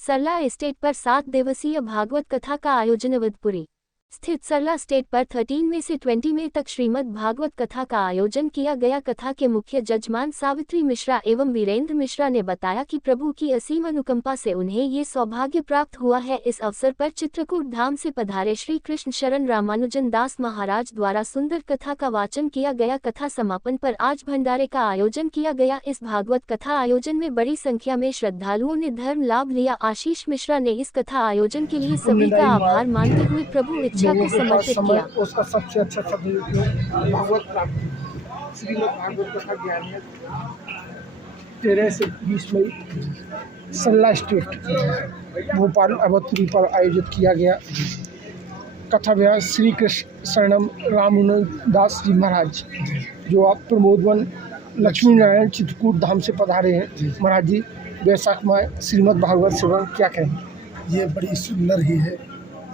सरला estate पर 7 दिवसीय भागवत कथा का आयोजन अवधपुरी स्थित सरला एस्टेट पर 13 मई से 20 मई तक श्रीमद् भागवत कथा का आयोजन किया गया। कथा के मुख्य जजमान सावित्री मिश्रा एवं वीरेंद्र मिश्रा ने बताया कि प्रभु की असीम अनुकंपा से उन्हें ये सौभाग्य प्राप्त हुआ है। इस अवसर पर चित्रकूट धाम से पधारे श्री कृष्ण शरण रामानुजन दास महाराज द्वारा सुंदर कथा का वाचन किया गया। कथा समापन पर आज भंडारे का आयोजन किया गया। इस भागवत कथा आयोजन में बड़ी संख्या में श्रद्धालुओं ने धर्म लाभ लिया। आशीष मिश्रा ने इस कथा आयोजन के लिए सभी का आभार मानते हुए प्रभु इच्छा को समर्पित किया। उसका सबसे अच्छा भागवत प्राप्त श्रीमद् भागवत कथा ज्ञान 13 से 20 मई सरला स्टेट भोपाल अवधपुरी पर आयोजित किया गया। कथा व्यास श्री कृष्ण शरणम रामानुजन दास जी महाराज जो आप प्रमोदवन लक्ष्मी नारायण चित्रकूट धाम से पधारे हैं। महाराज जी वैशाख में श्रीमद् भागवत सेवन क्या कहें? ये बड़ी सुंदर ही है।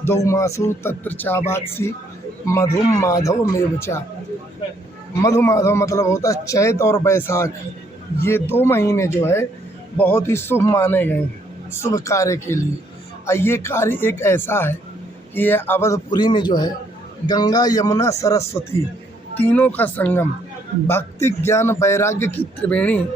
2 मासु तत्र चावात्सी मधु माधव मेवचा। मधु माधव मतलब होता है चैत और बैसाख। ये 2 महीने जो है बहुत ही शुभ माने गए शुभ कार्य के लिए। और ये कार्य एक ऐसा है कि ये अवधपुरी में जो है गंगा यमुना सरस्वती तीनों का संगम भक्ति ज्ञान वैराग्य की त्रिवेणी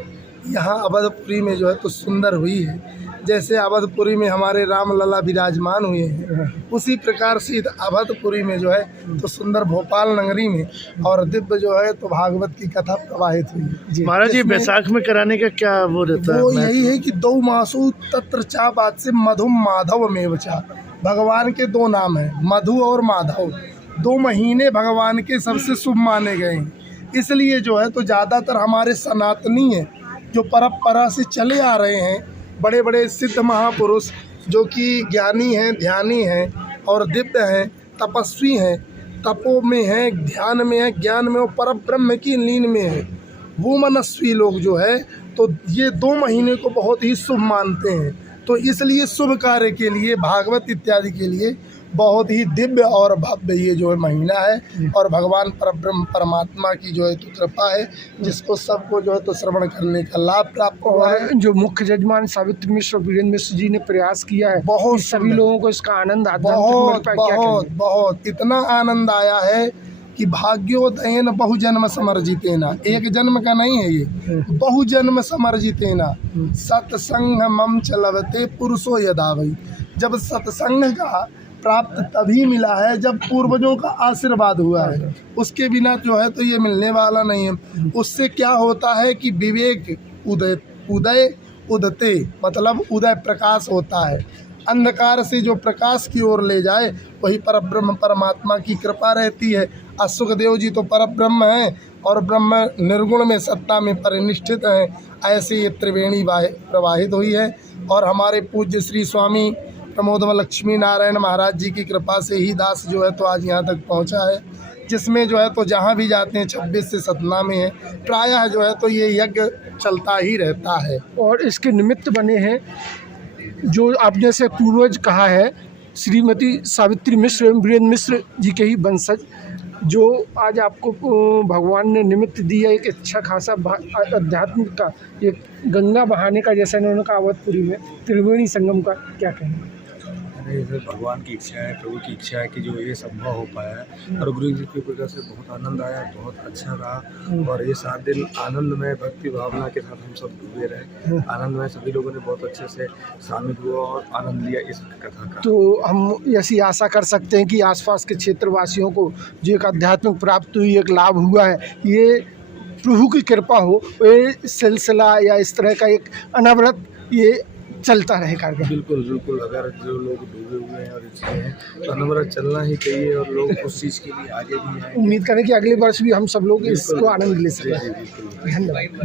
यहाँ अवधपुरी में जो है तो सुंदर हुई है। जैसे अवधपुरी में हमारे राम लला विराजमान हुए हैं, उसी प्रकार से अवधपुरी में जो है तो सुंदर भोपाल नगरी में और दिव्य जो है तो भागवत की कथा प्रवाहित हुई है। महाराज जी वैशाख में कराने का क्या वो रहता है? वो यही है कि 2 मासु तत्र चा बात से मधु माधव मेवचा। भगवान के 2 नाम हैं, मधु और माधव। 2 महीने भगवान के सबसे शुभ माने गए हैं। इसलिए जो है तो ज़्यादातर हमारे सनातनी हैं जो परंपरा से चले आ रहे हैं, बड़े बड़े सिद्ध महापुरुष जो कि ज्ञानी हैं, ध्यानी हैं और दिव्य हैं, तपस्वी हैं, तपो में हैं, ध्यान में हैं, ज्ञान में और पर ब्रह्म की लीन में हैं, वो मनस्वी लोग जो है तो ये 2 महीने को बहुत ही शुभ मानते हैं। तो इसलिए शुभ कार्य के लिए भागवत इत्यादि के लिए बहुत ही दिव्य और भव्य ये जो है महीना है। और भगवान परब्रह्म परमात्मा की जो है तो कृपा है जिसको सबको जो है तो श्रवण करने का लाभ प्राप्त हुआ है। जो मुख्य जजमान सावित्री मिश्र और वीरेंद्र मिश्र जी ने प्रयास किया है, बहुत सभी लोगों को इसका आनंद आता है। बहुत इतना आनंद आया है कि भाग्योदयन बहुजन्म समर्जितेना। एक जन्म का नहीं है ये, बहुजन्म समर्जितेना। सत्संग मम चलवते पुरुषो यदा वही। जब सत्संग का प्राप्त तभी मिला है जब पूर्वजों का आशीर्वाद हुआ है, उसके बिना जो है तो ये मिलने वाला नहीं है। उससे क्या होता है कि विवेक उदते मतलब उदय प्रकाश होता है। अंधकार से जो प्रकाश की ओर ले जाए वही परब्रह्म परमात्मा की कृपा रहती है। सुखदेव जी तो परब्रह्म हैं और ब्रह्म निर्गुण में सत्ता में परिनिष्ठित हैं। ऐसे ये त्रिवेणी प्रवाहित हुई है और हमारे पूज्य श्री स्वामी प्रमोदवन लक्ष्मी नारायण महाराज जी की कृपा से ही दास जो है तो आज यहाँ तक पहुँचा है, जिसमें जो है तो जहाँ भी जाते हैं 26 से सतना में है प्रायः जो है तो ये यज्ञ चलता ही रहता है। और इसके निमित्त बने हैं जो आपने से पूर्वज कहा है श्रीमती सावित्री मिश्र एवं वीरेंद्र मिश्र जी के ही वंशज, जो आज आपको भगवान ने निमित्त दिया एक अच्छा खासा अध्यात्म का एक गंगा बहाने का, जैसा इन्होंने कहा अवधपुरी में त्रिवेणी संगम का, क्या कहेंगे? भगवान की इच्छा है, प्रभु की इच्छा है कि जो ये संभव हो पाया है और गुरु जी की कृपा से बहुत आनंद आया, बहुत अच्छा रहा। और ये 7 दिन आनंदमय भक्ति भावना के साथ हम सब डूबे रहे। आनंदमय सभी लोगों ने बहुत अच्छे से शामिल हुआ और आनंद लिया इस कथा का। तो हम ऐसी आशा कर सकते हैं कि आसपास के क्षेत्रवासियों को जो एक आध्यात्मिक प्राप्त हुई, एक लाभ हुआ है, ये प्रभु की कृपा हो, ये सिलसिला या इस तरह का एक अनवरत ये चलता रहे कार्यक्रम। बिल्कुल बिल्कुल। अगर जो लोग डूबे हुए हैं और इसमें हैं तो अनवरत चलना ही चाहिए और लोग उस चीज़ के लिए आगे भी आए। उम्मीद करें कि अगले वर्ष भी हम सब लोग इसको आनंद ले सकें। बिल्कुल धन्यवाद।